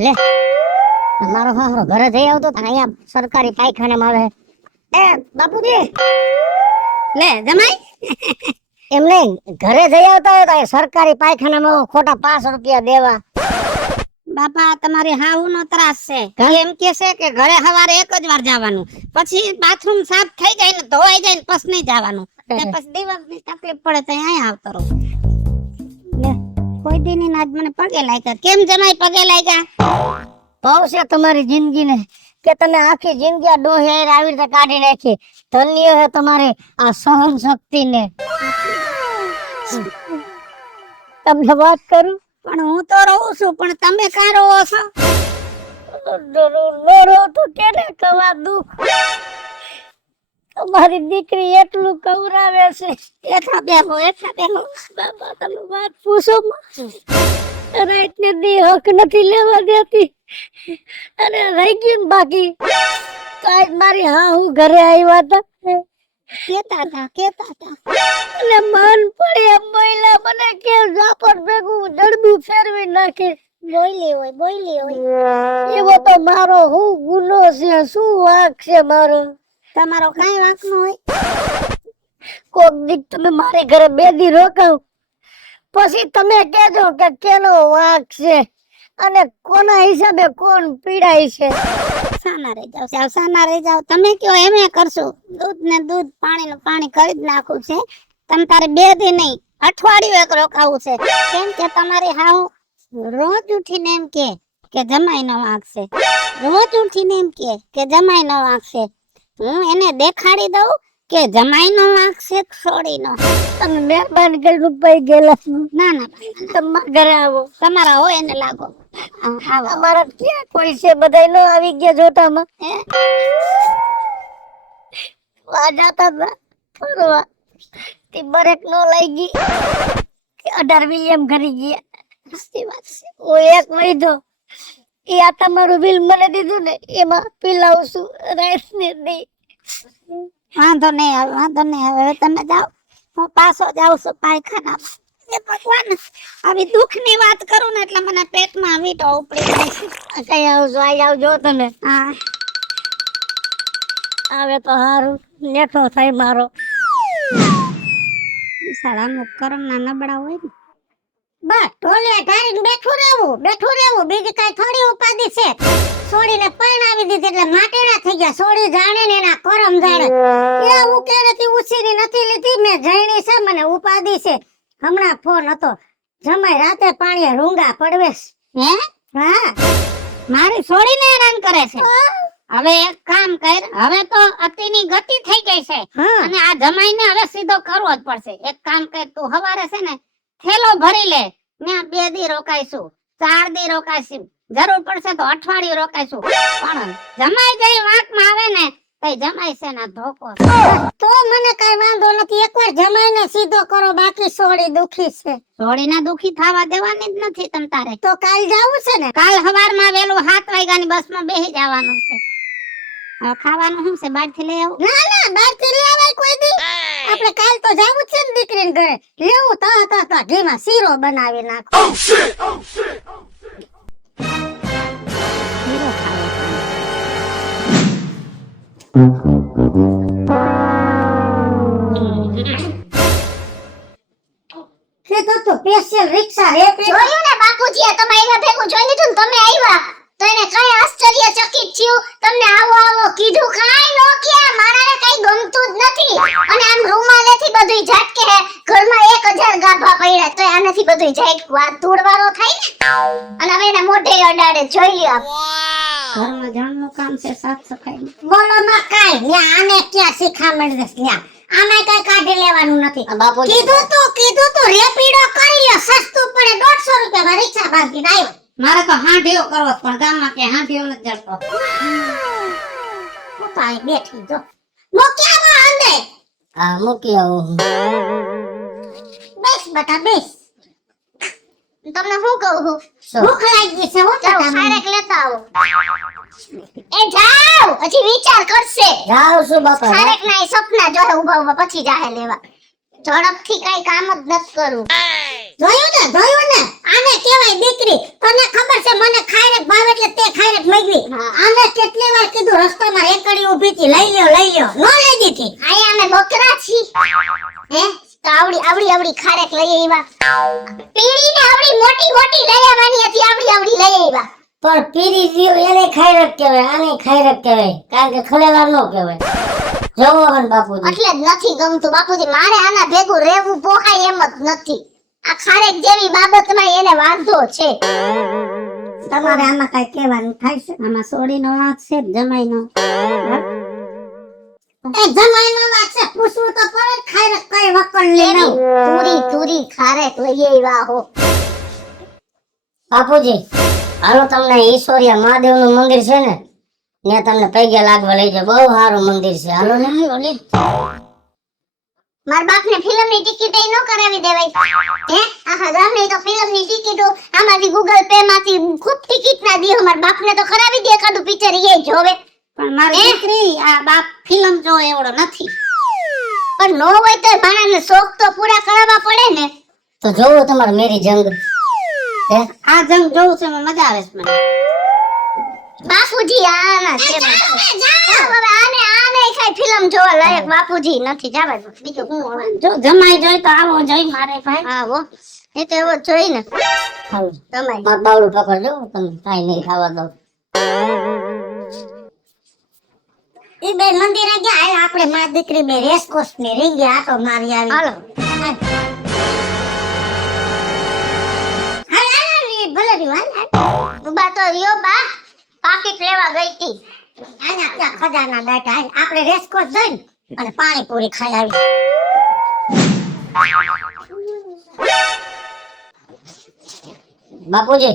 લે મારો હારો ઘરે જઈ આવતો તને અહીંયા સરકારી પાયખાનામાં આવે. એ બાપુજી લે જમાઈ એમ નહીં, ઘરે જઈ આવતા હોય તો સરકારી પાયખાનામાં ખોટા 5 રૂપિયા દેવા. બાપા તમારી હાહુનો ત્રાસ છે. હા? એમ કે છે કે ઘરે સવારે એક જ વાર જવાનું, પછી બાથરૂમ સાફ થઈ જાય ને ધોવાઈ જાય ને પછી નહીં જવાનું. પછી દિવસની તકલીફ પડે તો અહીંયા આવતો રહો. લે કોઈ દી ની આજ મને પગે લાગ્યા. કેમ જમાઈ પગે લાગ્યા? બહુ છે તમારી જિંદગીને કે તમે આખી જિંદગી આ ડોહી હારે આવી રીતે કાઢી નાખી. ધન્ય છે તમારી આ સહન શક્તિને. તમને વાત કરું, પણ હું તો રહું છું, પણ તમે કાં રહો છો? રોરો તો કેને કવા દુખ. તમારી દીકરી એટલું કવરાવે છે. એઠા બેહો બાબા તમે વાત પૂછો રાત ને દી હક નથી લેવા દેતી અને રહી ગયું ને બાકી કાલ મારી હું ઘરે આવ્યા હતા કેતા હતા અને મન પડે એમ મહિલા મને કે ઝાપટ ભેગું જડબું ફેરવી નાખે. બોયલી હોય એવો તો મારો હું ગુનો છે, શું વાંક છે મારો? તમારો કાંઈ વાંક ન હોય. કોક દીક તમે મારે ઘરે 2 દી રોકાવ પછી તમે કહેજો કે કેનો વાંક છે અને કોના હિસાબે કોણ પીડાય છે. સાના રહી જાવ તમે કયો એમે કરશું. દૂધ ને દૂધ પાણી નું પાણી કરી જ નાખું છે. તમ તારે 2 દી નહીં અઠવાડિયું એક રોકાવું છે. કેમ કે તમારી હાવ રોજ ઉઠીને એમ કે જમાઈ નો વાંક છે. રોજ ઉઠીને એમ કે જમાઈ નો વાંક છે. હું એને દેખાડી દઉં કે જમાઈ નો વાંક છે છોડીનો. તમે મહેરબાની કરીને ઉપાઈ ગયેલા. ના તમારા ઘરે આવો. તમારા હોય એને લાગો. આવો અમારા ક્યાં કોઈ છે? બધા નો આવી ગયા જોટામાં. જાતા હતા ફરવા તે બરેક નો લઈ ગઈ 18 એમ કરી ગયા. સાચી વાત છે. ઓ એક મહિનો એ આ તમારું બિલ મને દીધું ને એમાં પીલાવશું રાઈસ ને દી. વાંધો નહીં હવે તમે જાઓ. હું પાછો જાઉં છું પાયખાનામાં. એ ભગવાન આવી દુઃખની વાત કરું ને એટલે મને પેટમાં વીંટો ઉપડી જાય છે. કઈ આવજો આઈ આવજો તમે. હા આવે તો હારું લેઠો થાય મારો. બિચારાનું કરમના નબળા હોય ને. બસ ટોલે ધારીને બેઠું રહેવું બીજી કઈ થોડી ઉપાધિ છે. સોડીને પરણાવી દીધી એટલે માટેના થઈ ગયા. સોડી જાણે ને એના કરમ જાણે. એવું કેરેથી ઉછીની નથી લીધી મેં. જઈણી છે મને ઉપાધિ છે. હમણાં ફોન હતો જમાઈ રાતે પાણીએ રૂંગા પડવેશ. હે હા મારી છોડીને હેરાન કરે છે. હવે એક કામ કર, હવે તો અતિની ગતિ થઈ ગઈ છે હા અને આ જમાઈને હવે સીધો કરવો જ પડશે. એક કામ કર, તું હવારે છે ને થેલો ભરી લે. ત્યાં 2 દી રોકાઈશું, 4 દી રોકાઈશું, જરૂર પડશે તો અઠવાડિયું રોકાઈશું. પણ જમાઈ જઈ વાંકમાં આવે ને તઈ જમાઈ છે ના ધોકો. તો મને કઈ વાંધો નથી. એકવાર જમાઈને સીધો કરો, બાકી સોડી દુખી છે. છોડીને દુખી થવા દેવાની જ નથી તમ તારે. તો કાલ જાવું છે ને? કાલ હવારમાં વેલું 7 વાગ્યાની બસમાં બેસી જવાનું છે. હવે ખાવાનું શું છે? બહારથી લઈ આવું? ના બહારથી લઈ આવાય કોઈ દી. આપણે કાલ તો જાવું છે ને દીકરીને ઘરે. લેવું તા ઘીમાં શીરો બનાવી નાખો. શીરો ખાવો કીધું તો સ્પેશિયલ રિક્ષા રે. જોયું ને બાપુજીએ તમારા ભેગું જોઈ લીધું ને તમે આવ્યા તો એને કઈ આશ્ચર્યચકિત થયું. તમને આવો કીધું કાઈ નો કે મારાને કઈ ગમતું જ નથી અને આમ રૂમાલેથી બધુંય ઝટકે હે. ઘરમાં 1000 ગાભા પડ્યા તો આનાથી બધુંય ઝટકું. આ ધૂળવાળો થાય ને અને હવે એને મોઢે અડાડે. જોઈ લ્યો ઘરમાં જાણનું કામ છે સાફ સફાઈ. બોલો માં કાઈ ન્યા આને ક્યાં શીખામણ દેસ ન્યા. આમાં કઈ કાઢી લેવાનું નથી. બાપુજી કીધું તું રેપિડો કરી લ્યો, સસ્તું પડે. 150 રૂપિયામાં રિક્ષા બાંધીને આવ્યો. મારે તો હાંઢીઓ કરવો પણ ગામમાં કે હાંઢીઓ નથી જડતો. પાઈ બેઠી જો મૂક્યા આંદે. હા મૂકી આવું. બેસ બેટા બેસ. તમને શું કહું ભૂખ લાગી છે હો. જાઓ ખારેક લેતા આવો. એ જાઓ હજી વિચાર કરશે. જાવ છું બાપા. ખારેક ના સપના જોહે ઉભા પછી જાહે લેવા. ઝડપથી કઈ કામ જ નથી કરવું. જોયું ને આને કહેવાય દીકરી. તને ખબર છે મને ખાયરક ભાવે એટલે તે ખાયરક મગવી. હા. આને કેટલી વાર કીધું રસ્તામાં એકડી ઊભી હતી લઈ લ્યો નો લઈ દીધી. આયા અમે બકરા છી હે તો આવડી ખારેક લઈ આવ્યા પીડીને આવડી મોટી મોટી લઈ આવવાની હતી આવડી લઈ આવ્યા પણ પીરી જીવ એને ખાયરક કહેવાય આને ખાયરક કહેવાય કારણ કે ખલેવાર નો કહેવાય. જોવો હન બાપુજી એટલે જ નથી ગમતું બાપુજી મારે આના ભેગું રહેવું પોહાય એમ જ નથી આ ખારેક જેવી બાબતમાં એને વાંધો છે તમારે આમાં કઈ કહેવાનું થાય છે? આમાં સોડીનો વાંક છે જમાઈનો. એ જમાઈનો વાત છે પૂછવું તો પડે જ. ખાયરક કઈ વકલ લે નહીં. તુરી ખારેક લઈ આવ્યા હો બાપુજી હાલો તમને ઈશ્વરિયા મહાદેવનું મંદિર છે ને ત્યાં તમને પૈગે લાગવા લઈ જાવ. બહુ સારું મંદિર છે. હાલો ને. મારા બાપને ફિલ્મની ટિકિટ ન કરાવી દેવાય હે આખા ગામની તો ફિલ્મની ટિકિટો આમાંથી ગૂગલ પે માંથી ખૂબ ટિકિટ ના દીધો મારા બાપને તો કરાવી દે એકાદું પિક્ચર એ જોવે પણ મારી દીકરી આ બાપ ફિલ્મ જો એવડો નથી. પણ નો હોય તો માણસને શોખ તો પૂરા કરાવવા પડે ને તો જોવો તમારે મેરી જંગ. હે આ જંગ જોઉં છે એમાં મજા આવે છે મને. બાપુજી આના છે હવે આને કઈ ફિલ્મ જોવા લાયક બાપુજી નથી જવા દો બીજું હું હવે જો જમાઈ જોઈ તો આવો જોઈ મારે ભાઈ. હા હો એ તો એવો જોઈ ને હાલો તમારી માર બાવડું પકડજો તમે કાઈ નહીં ખાવા દો. ઈ બે મંદિરે ગયા હાલ આપણે માં દીકરી બે રેસકોર્સ ની રીંગે આટો મારી આવી. હાલો ભલે રહ્યું બા તો રિયો બા પાકીટ લેવા ગઈ હતી આના ત્યાં ખજાના બેઠા હાલ આપણે રેસકોર્સ જઈને અને પાણીપુરી ખાઈ આવી. બાપુજી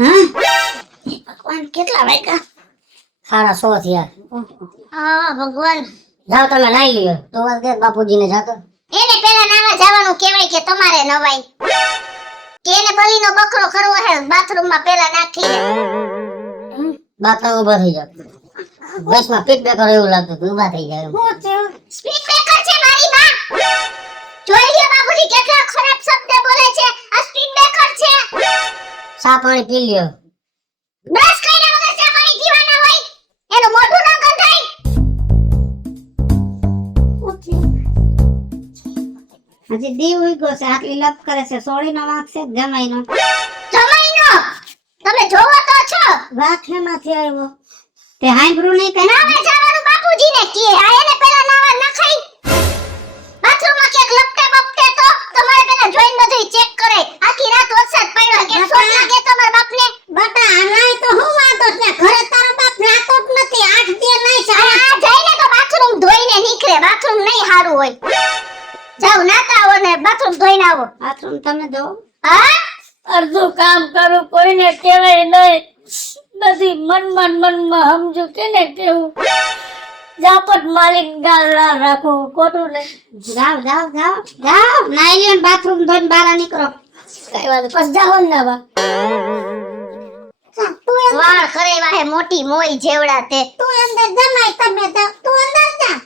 હા ભગવાન કેટલા વાગ્યા? 1:30 થયા. હા ભગવાન જાઓ તમે નાઈ લ્યો તો વાગે બાપુજીને જાતો. એને પેલા નાવા જવાનું કહેવાય કે તમારે નવાય કે એને બલીનો બકરો કરવો હે બાથરૂમમાં પેલા નાખી દે બાપા ઉભા થઈ જાવ. બસમાં પીટ બેકર એવું લાગતું હતું ઉભા થઈ જાય. હું થયું? સ્પીડ બ્રેકર છે મારી માં જોઈ લ્યો બાબુજી કેટલા ખરાબ શબ્દ બોલે છે આ સ્પીડ બ્રેકર છે ચા પાણી પી લ્યો. બ્રશ કર્યા વગર ચા પાણી પીવાના હોય એનું મોઢું ન ગંધાય હજી દીવ ઉગ્યો છે આટલી લપ કરે છે. સોડીનો વાંક છે જમાઈનો. જમાઈનો તમે જોવો તો છો વાખેમાંથી આવ્યો. તે હાંભળું નહીં કઈ? નાવા જવાનું બાપુજીને કહે આ એને પેલા નાવા નખાઈ બાથરૂમમાં ક્યાંક લપટે બપટે તો તમારે પેલા જોઈને બધું ચેક કરે આખી રાત વરસાદ પડ્યો કે શોખ લાગે તમારા બાપને બટા આનાય તો હું વાંધો છે ઘરે તારો બાપ નાતો જ નથી 8 દી નહીં છે. આ જઈને તો બાથરૂમ ધોઈને નીકળે બાથરૂમ નહીં સારું હોય જાવ નાતા આવો ને બાથરૂમ ધોઈને આવો બાથરૂમ તમે જો. હા અડધું કામ કરું કોઈને કહેવાય નહીં બધી મનમાં સમજુ કેને કેવું જાપટ માલિક ગાલ ના રાખું ખોટું નહીં. જાવ નાઈ લ્યો ને બાથરૂમ ધોઈને બહાર નીકળો. કઈ વાત પછી જાઓ ને નાવા. વાળ કરેવા હે મોટી મોઈ જેવડા તે તું અંદર જમાય તમે જાઓ. તું અંદર જા.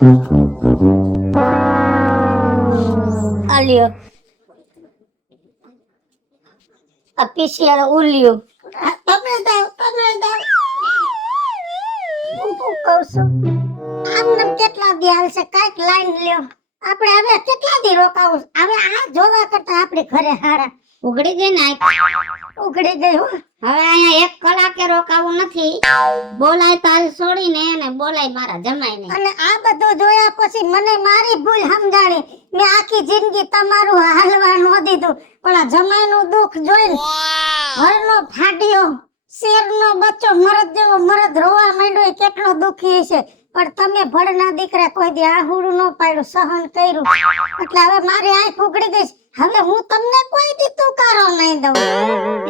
આ લ્યો આ પીસીઆર ઉલ્યું તમે જાઓ. હું કહું છું આમને કેટલા દી હાલશે કાંઈક લાઈન લ્યો. આપણે હવે કેટલા દી રોકાવું? હવે આ જોવા કરતા આપણે ઘરે હારા. ઉઘડી ગઈ ને આ. ઉઘડી ગઈ હો. હવે અહીંયા 1 કલાકે રોકાવું નથી. બોલાય તાલ છોડીને ને બોલાય મારા જમાઈને. અને આ બધું જોયા પછી મને મારી ભૂલ સમજાણી. મેં આખી જિંદગી તમારું હાલવા ન દીધું પણ આ જમાઈનું દુઃખ જોઈને ઘરનો ફાટ્યો શેરનો બચ્ચો મરદ જેવો મરદ રોવા માંડ્યો એ કેટલો દુખી છે. પણ તમે ભળના દીકરા કોઈ દી આહુડું ન પાડ્યું સહન કર્યું એટલે હવે મારી આંખ ઉઘડી ગઈ. હવે હું તમને કોઈ દી તુકારો નહીં દઉં.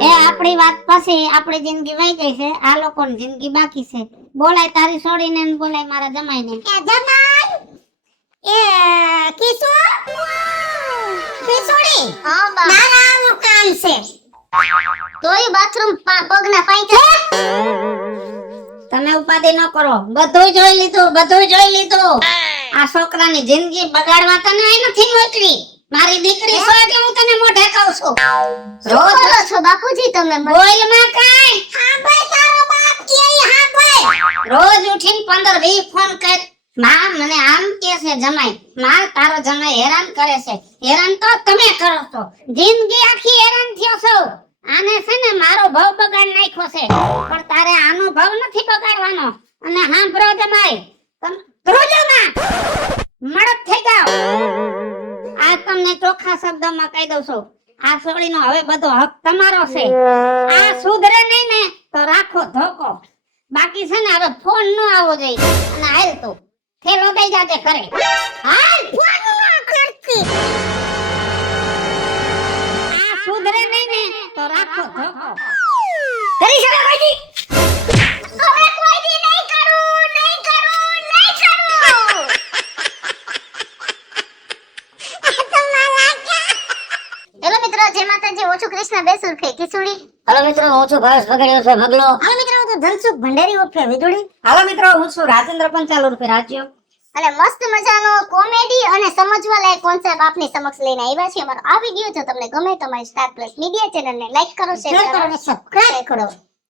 એ આપણી વાત પછી આપણી જિંદગી વહી ગઈ છે. આ લોકોની જિંદગી બાકી છે. બોલાય તારી છોડીને ને બોલાય મારા જમાઈને. એ જમાઈ એ કિશોરી હા બા મારા આવું કામ છે. તોય બાથરૂમ પગના પાઈતા તમે ઉપાધિ ન કરો. બધું જોઈ લીધું. આ છોકરાની જિંદગી બગાડવા તને અહીં નથી મોકલી. મારી દીકરી છો એટલે હું તને મોઢે કહું છું શું બોલો છો બાપુજી તમે મને? બોલ માં કાઈ હા ભાઈ તારો બાપ કે હા ભાઈ રોજ ઉઠીને 15-20 ફોન કર માં મને આમ કે છે જમાઈ માં તારો જમાઈ હેરાન કરે છે હેરાન તો તમે કરો છો જિંદગી આખી હેરાન થયો છો આને છે ને મારો ભાવ બગાડ નાખ્યો છે પણ તારે આનો ભાવ નથી બગાડવાનો અને હાંભળો જમાઈ ધ્રુજો માં મળત થઈ જાઓ આ તમને ચોખ્ખા શબ્દોમાં કહી દઉં છું આ સોળીનો હવે બધો હક તમારો છે આ સુધરે નહીં ને તો રાખો ધોકો બાકી છે ને હવે ફોન નો આવવો જોઈએ અને હાલ તું થેલો દઈ જાજે કરે હાલ ફોન ના કરતી આ સુધરે નહીં ને તો રાખો ધોકો કરી શકે ભાઈજી હવે કોઈ દી નહીં કરું, નહીં કરું, નહીં કરું. હેલો મિત્રો, જય માતાજી. હું છું કૃષ્ણા બેસ ઉર્ફે કિસુડી. હાલો મિત્રો, હું છું ભાવેશ વગેરે ઉર્ફે ભગલો. હા મિત્રો હું તો ધનસુખ ભંડારી ઉર્ફે વિદુડી હાલો મિત્રો હું છું રાજેન્દ્ર પંચાલ ઉર્ફે રાજ્યો અને મસ્ત મજાનો કોમેડી અને સમજવા લાયક કોન્સેપ્ટ આપની સમક્ષ લઈને આવ્યા છીએ. અમારો આ વિડીયો જો તમને ગમે તો અમારી સ્ટાર પ્લસ મીડિયા ચેનલને લાઈક કરો, શેર શેર કરો. કરો અને સબસ્ક્રાઇબ કરો